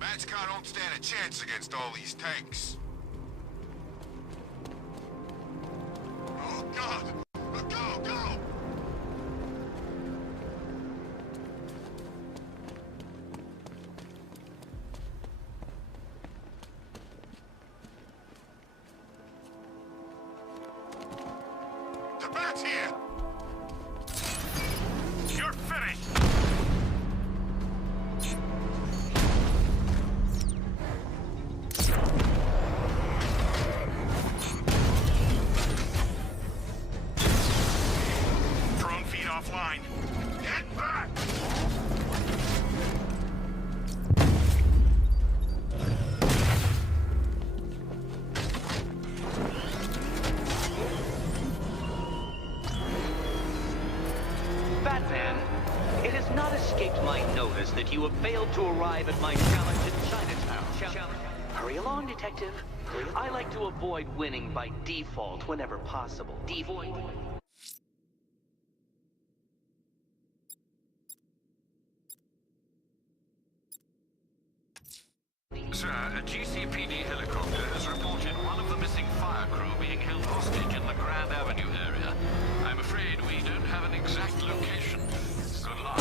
Batcar don't stand a chance against all these tanks. Oh, God! Go, go! The bat's here! You're finished! Offline. Get back! Batman, it has not escaped my notice that you have failed to arrive at my challenge in Chinatown. Hurry along, Detective. I like to avoid winning by default whenever possible. Sir, a GCPD helicopter has reported one of the missing fire crew being held hostage in the Grand Avenue area. I'm afraid we don't have an exact location. Good luck.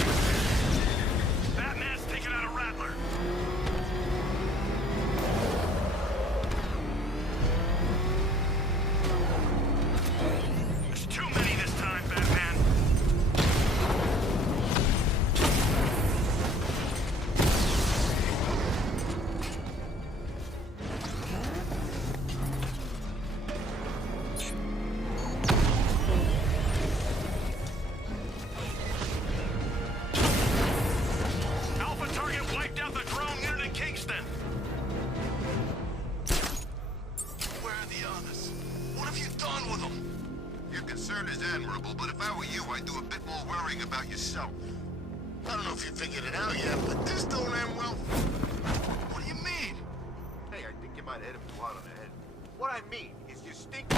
Batman's taking out a rattler. There's too many this time, Batman. But if I were you, I'd do a bit more worrying about yourself. I don't know if you figured it out yet, but this don't end well. What do you mean? Hey, I think you might hit him too hard on the head. What I mean is you stink.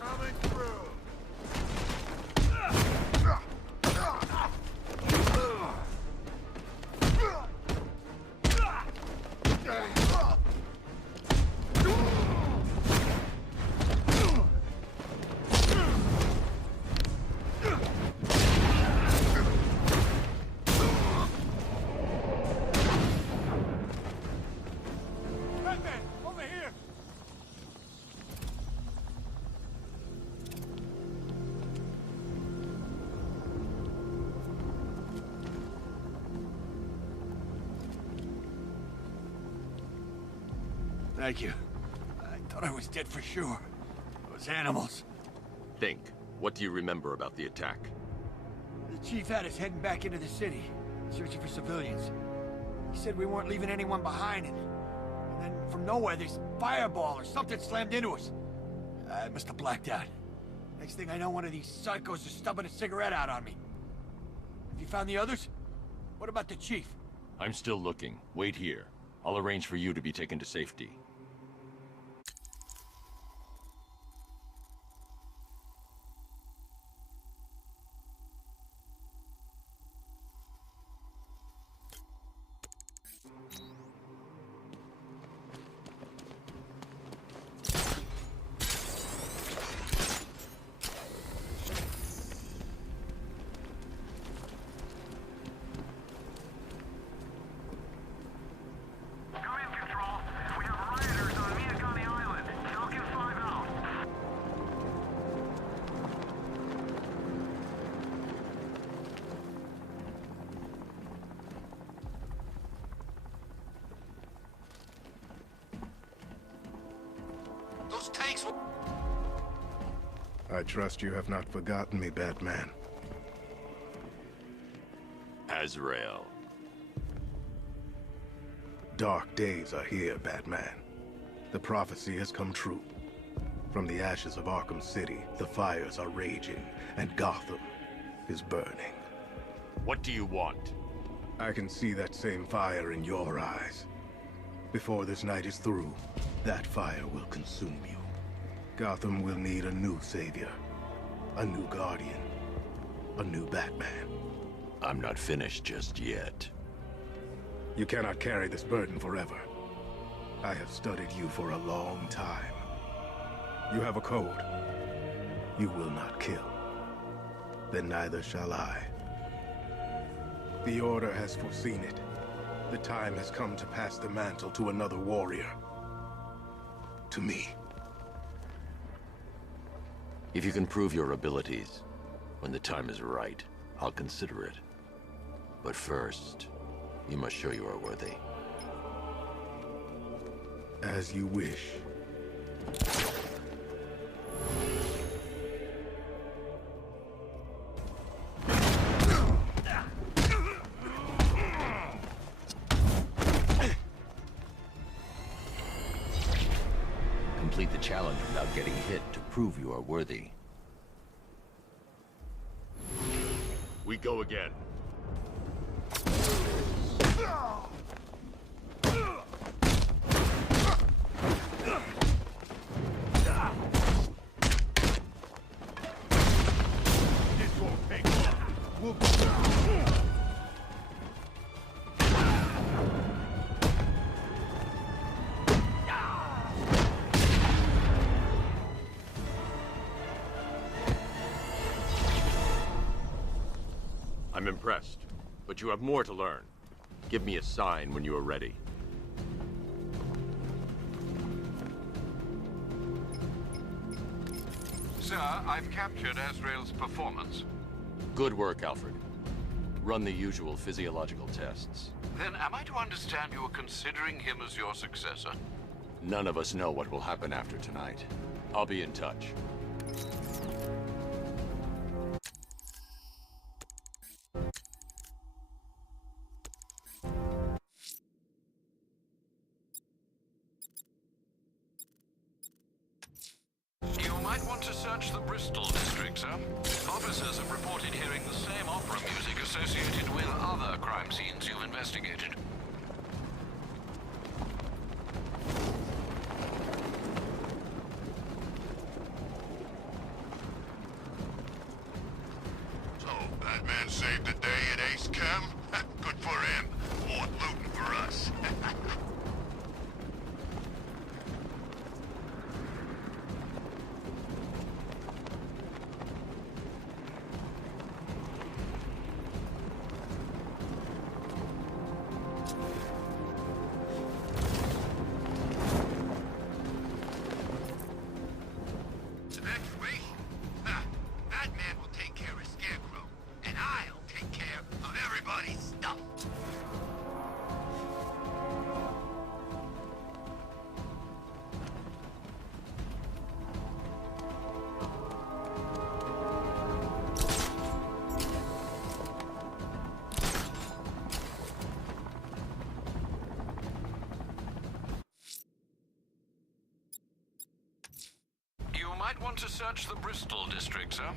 Coming through. Thank you. I thought I was dead for sure. Those animals. Think. What do you remember about the attack? The chief had us heading back into the city, searching for civilians. He said we weren't leaving anyone behind, and then from nowhere, this fireball or something slammed into us. I must have blacked out. Next thing I know, one of these psychos is stubbing a cigarette out on me. Have you found the others? What about the chief? I'm still looking. Wait here. I'll arrange for you to be taken to safety. Those tanks will... I trust you have not forgotten me, Batman. Azrael. Dark days are here, Batman. The prophecy has come true. From the ashes of Arkham City, the fires are raging, and Gotham is burning. What do you want? I can see that same fire in your eyes. Before this night is through, that fire will consume you. Gotham will need a new savior, a new guardian, a new Batman. I'm not finished just yet. You cannot carry this burden forever. I have studied you for a long time. You have a code. You will not kill. Then neither shall I. The Order has foreseen it. The time has come to pass the mantle to another warrior. To me. If you can prove your abilities, when the time is right, I'll consider it. But first, you must show you are worthy. As you wish. Complete the challenge without getting hit to prove you are worthy. We go again. I'm impressed, but you have more to learn. Give me a sign when you are ready. Sir, I've captured Azrael's performance. Good work, Alfred. Run the usual physiological tests. Then am I to understand you are considering him as your successor? None of us know what will happen after tonight. I'll be in touch. You might want to search the Bristol district, sir. Officers have reported hearing the same opera music associated with other crime scenes you've investigated. So, Batman saved the day at Arkham? Good for him. More looting for us. Evacuation? Batman will take care of Scarecrow, and I'll take care of everybody's stuff. You might want to search the Bristol district, sir.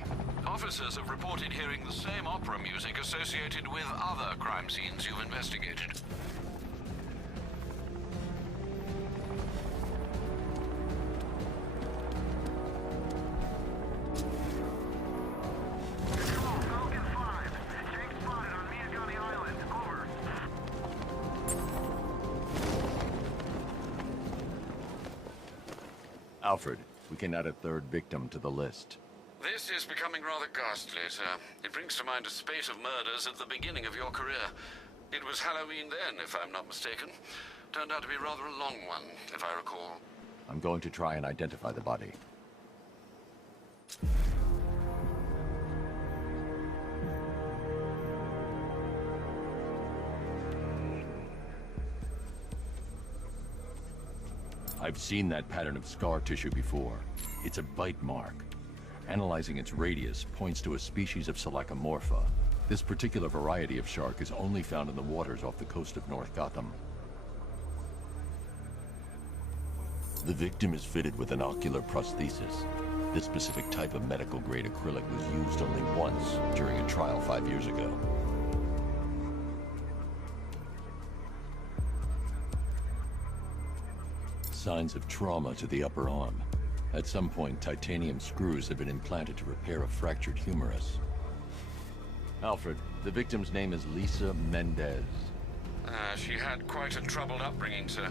Officers have reported hearing the same opera music associated with other crime scenes you've investigated. Alfred, we can add a third victim to the list. This is becoming rather ghastly, sir. It brings to mind a spate of murders at the beginning of your career. It was Halloween then, if I'm not mistaken. Turned out to be rather a long one, if I recall. I'm going to try and identify the body. I've seen that pattern of scar tissue before. It's a bite mark. Analyzing its radius points to a species of Selachomorpha. This particular variety of shark is only found in the waters off the coast of North Gotham. The victim is fitted with an ocular prosthesis. This specific type of medical-grade acrylic was used only once during a trial 5 years ago. Signs of trauma to the upper arm, At some point, titanium screws have been implanted to repair a fractured humerus. Alfred, the victim's name is Lisa Mendez. She had quite a troubled upbringing, sir.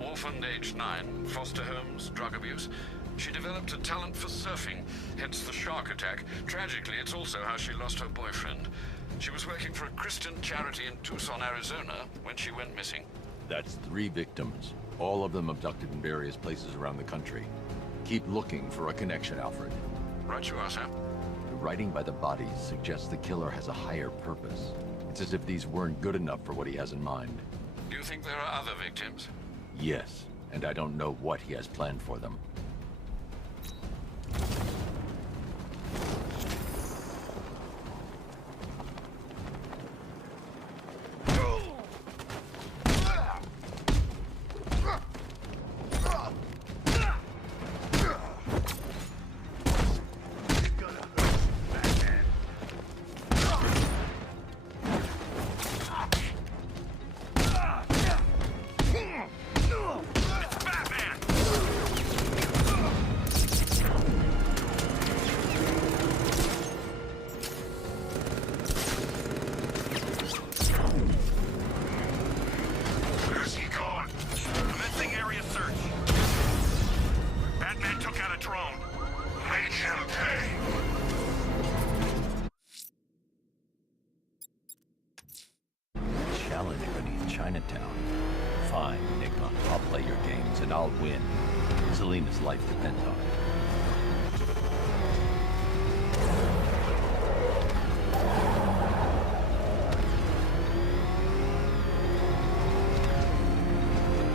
Orphaned aged 9, foster homes, drug abuse. She developed a talent for surfing, hence the shark attack. Tragically, it's also how she lost her boyfriend. She was working for a Christian charity in Tucson, Arizona, when she went missing. That's 3 victims, all of them abducted in various places around the country. Keep looking for a connection, Alfred. Right you are, sir. The writing by the bodies suggests the killer has a higher purpose. It's as if these weren't good enough for what he has in mind. Do you think there are other victims? Yes, and I don't know what he has planned for them. Challenge beneath Chinatown. Fine, Nick. I'll play your games and I'll win. Selena's life depends on it.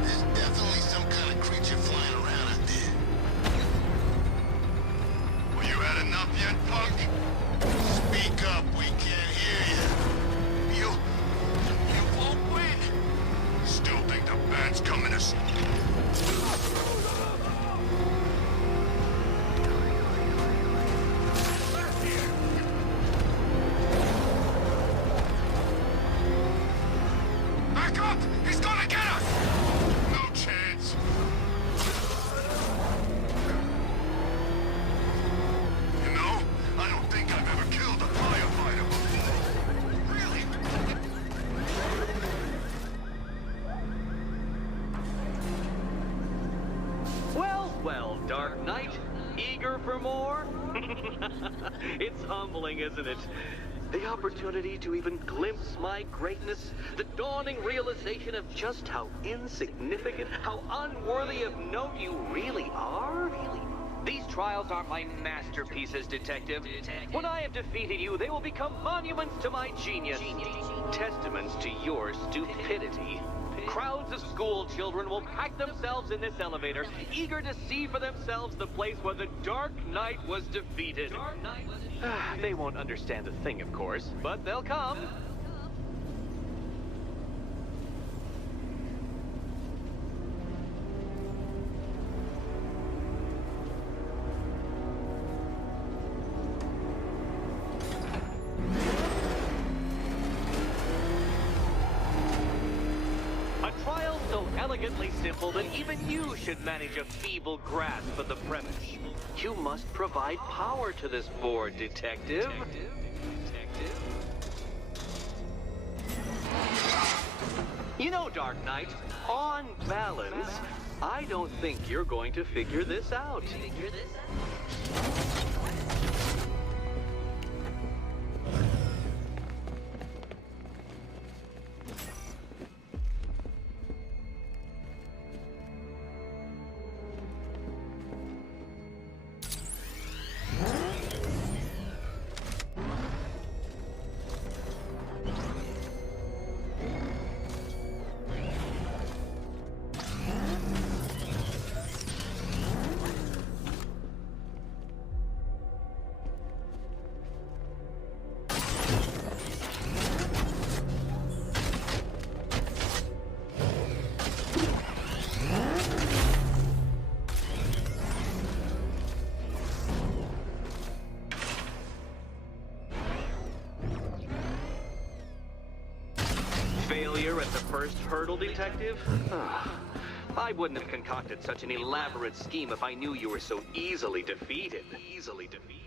There's definitely some kind of creature flying around out there. Well, you had enough yet, punk? Speak up, we can't hear you. You won't win. Still think the bat's coming to... Back up! He's gonna get us! No chance. You know, I don't think I've ever killed a firefighter before. Really? Well, Dark Knight, eager for more? It's humbling, isn't it? The opportunity to even glimpse my greatness, the dawning realization of just how insignificant, how unworthy of note you really are. These trials are my masterpieces, Detective. When I have defeated you, they will become monuments to my genius, testaments to your stupidity. Crowds of school children will pack themselves in this elevator, eager to see for themselves the place where the Dark Knight was defeated. They won't understand a thing, of course, but they'll come. Elegantly simple that even you should manage a feeble grasp of the premise. You must provide power to this board, Detective. You know, Dark Knight, on balance, I don't think you're going to figure this out. Failure at the first hurdle, Detective? I wouldn't have concocted such an elaborate scheme if I knew you were so easily defeated. Easily defeated.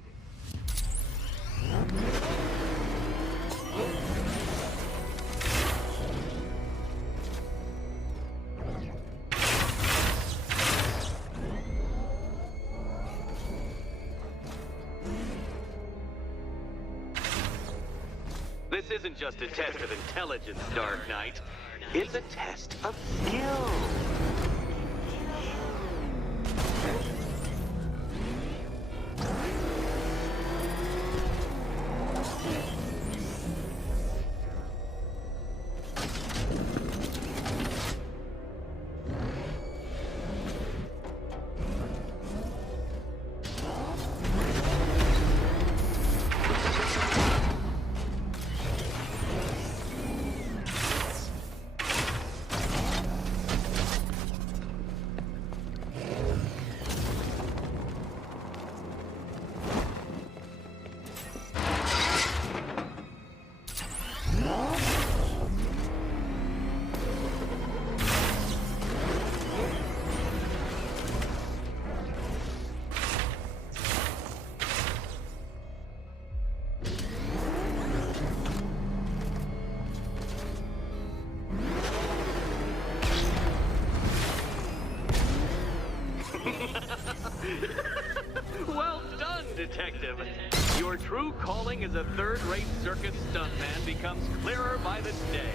This isn't just a test of intelligence, Dark Knight. It's a test of skill. Well done, Detective. Your true calling as a third-rate circus stuntman becomes clearer by the day.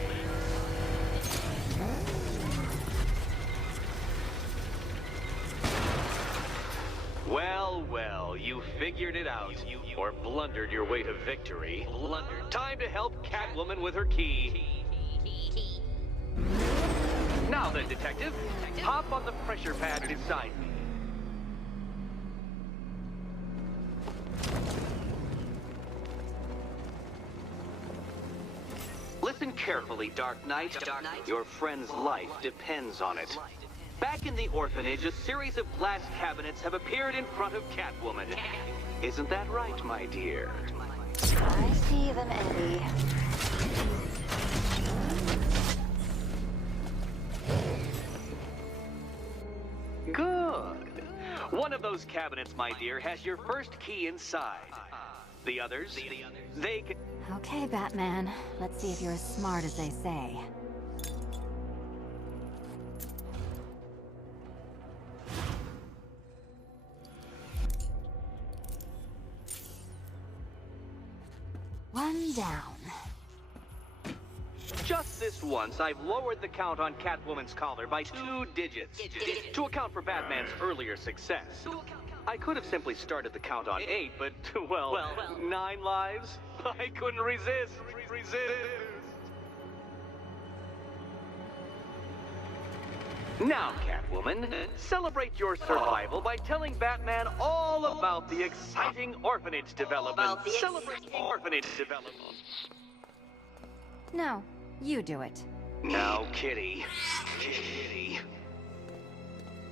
Well, well, you figured it out. Or blundered your way to victory. Blundered. Time to help Catwoman with her key. Now then, Detective, hop on the pressure pad beside me. Listen carefully, Dark Knight. Your friend's life depends on it. Back in the orphanage, a series of glass cabinets have appeared in front of Catwoman. Isn't that right, my dear? I see them, Eddie. Good. One of those cabinets, my dear, has your first key inside. The others, they can... Okay, Batman. Let's see if you're as smart as they say. One down. Just this once, I've lowered the count on Catwoman's collar by 2 digits to account for Batman's earlier success. I could have simply started the count on 8, but, well, 9 lives? I couldn't resist. Now, Catwoman, celebrate your survival by telling Batman all about the exciting orphanage development. Celebrate the orphanage development. No, you do it. Now, Kitty. Kitty.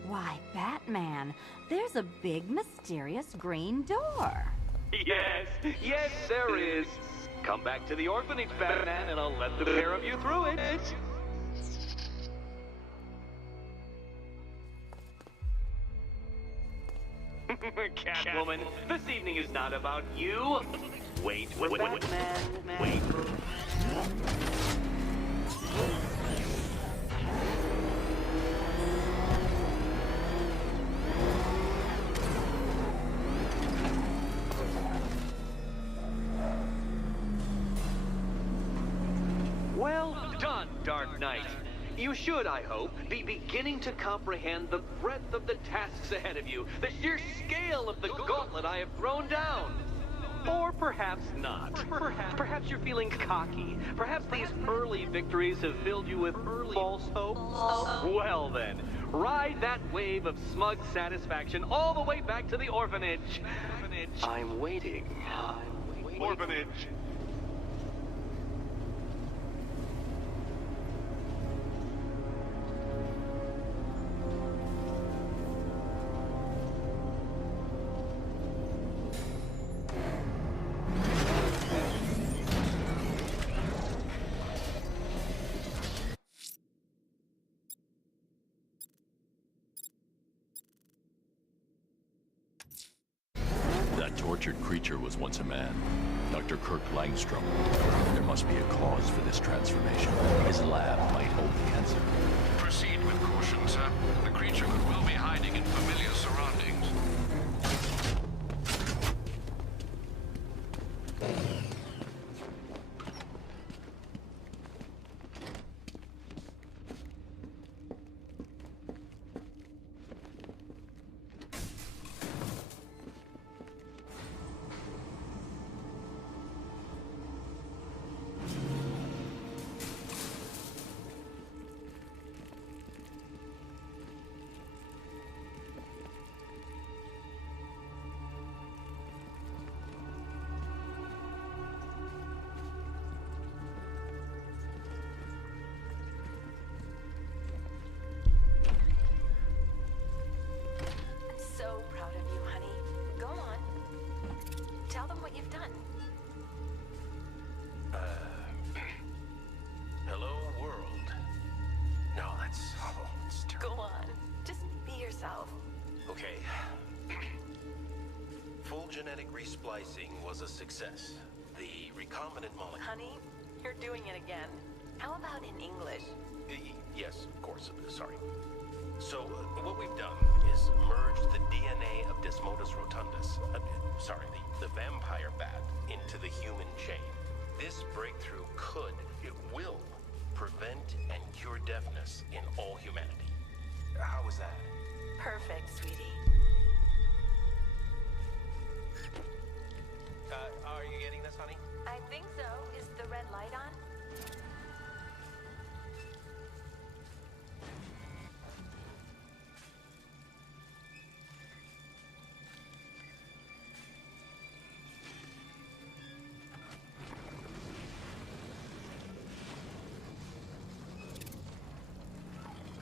Why, Batman, there's a big, mysterious green door. Yes, there is. Come back to the orphanage, Batman, and I'll let the pair of you through it. Catwoman, this evening is not about you. Wait, Batman. Wait. Well done, Dark Knight. You should, I hope, be beginning to comprehend the breadth of the tasks ahead of you, the sheer scale of the gauntlet I have thrown down. Or perhaps not. Perhaps you're feeling cocky. Perhaps these early victories have filled you with false hope. Well then, ride that wave of smug satisfaction all the way back to the orphanage. I'm waiting. Orphanage. That tortured creature was once a man. Dr. Kirk Langstrom. There must be a cause for this transformation. His lab might hold the answer. Proceed with caution, sir. The creature could well be hiding in familiar surroundings. So proud of you, honey. Go on. Tell them what you've done. Hello, world. No, that's... Oh, it's Go on. Just be yourself. okay. Full genetic resplicing was a success. The recombinant molecule... Honey, you're doing it again. How about in English? Yes, of course. Sorry. So, what we've done is merged the DNA of Desmodus rotundus, the vampire bat, into the human chain. This breakthrough could, it will, prevent and cure deafness in all humanity. How was that? Perfect, sweetie. Are you getting this, honey? I think so. Is the red light on?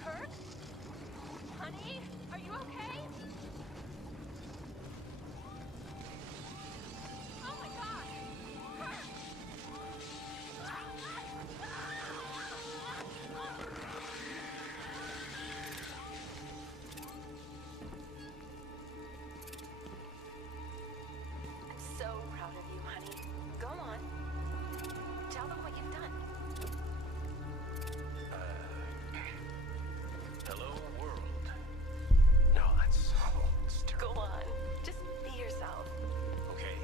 Kurt? Honey, are you okay? Oh my God! Kurt! I'm so proud of you, honey. Go on. Tell them what you've done. Hello, world. No, that's... Oh, it's Go terrible. on. Just be yourself. Okay.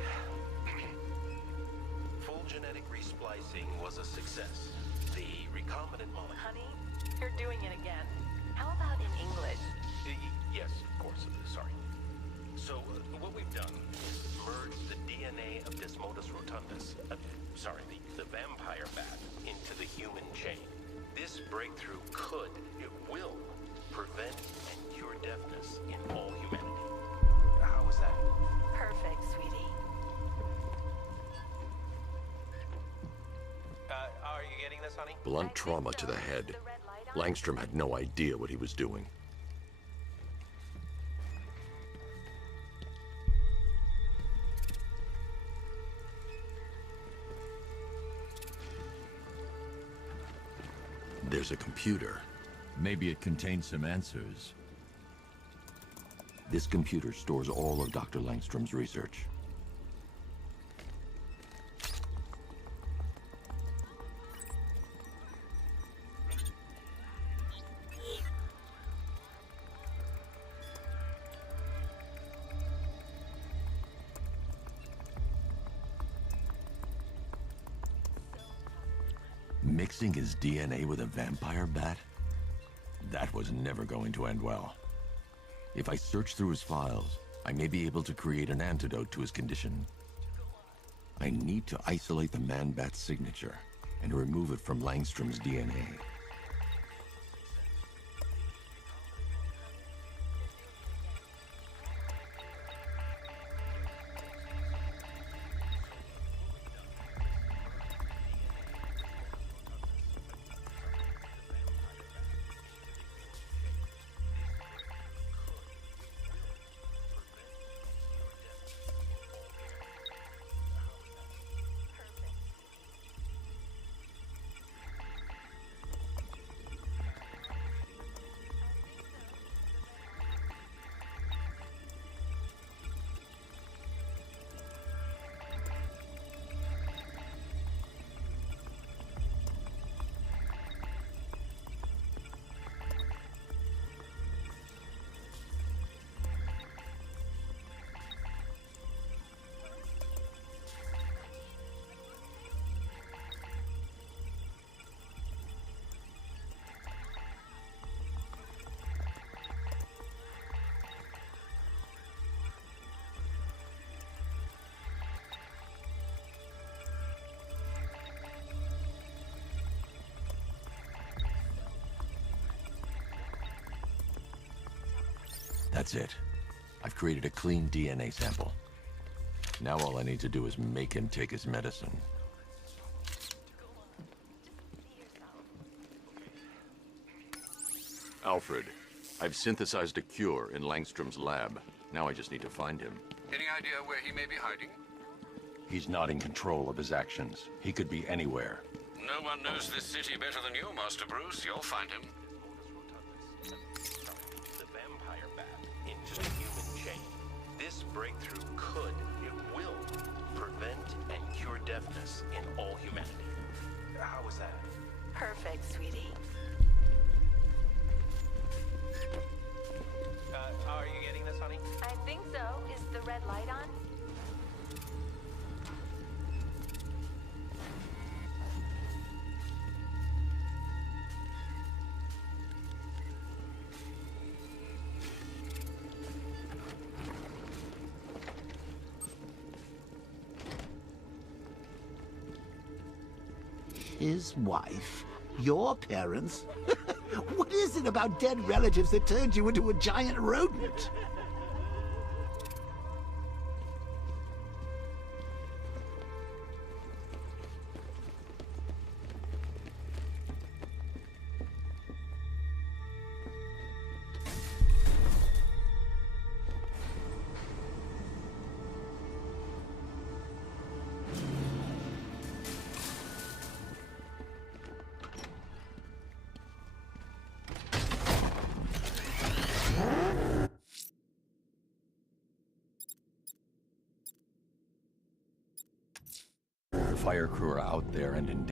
Full genetic resplicing was a success. The recombinant molecule... Honey, you're doing it again. How about in English? Yes, of course. Sorry. So, what we've done is merged the DNA of Desmodus rotundus, the vampire bat, into the human chain. This breakthrough could, it will, prevent and cure deafness in all humanity. How was that? Perfect, sweetie. Are you getting this, honey? Blunt trauma to the head. The red light on? Langstrom had no idea what he was doing. There's a computer. Maybe it contains some answers. This computer stores all of Dr. Langstrom's research. Mixing his DNA with a vampire bat? That was never going to end well. If I search through his files, I may be able to create an antidote to his condition. I need to isolate the man-bat's signature and remove it from Langstrom's DNA. That's it. I've created a clean DNA sample. Now all I need to do is make him take his medicine. Alfred, I've synthesized a cure in Langstrom's lab. Now I just need to find him. Any idea where he may be hiding? He's not in control of his actions. He could be anywhere. No one knows this city better than you, Master Bruce. You'll find him. The vampire bat into the human chain. This breakthrough it will prevent and cure deafness in all humanity. How was that? Perfect, sweetie. Are you getting this, honey? I think so. Is the red light on? His wife? Your parents? What is it about dead relatives that turned you into a giant rodent? The fire crew are out there and in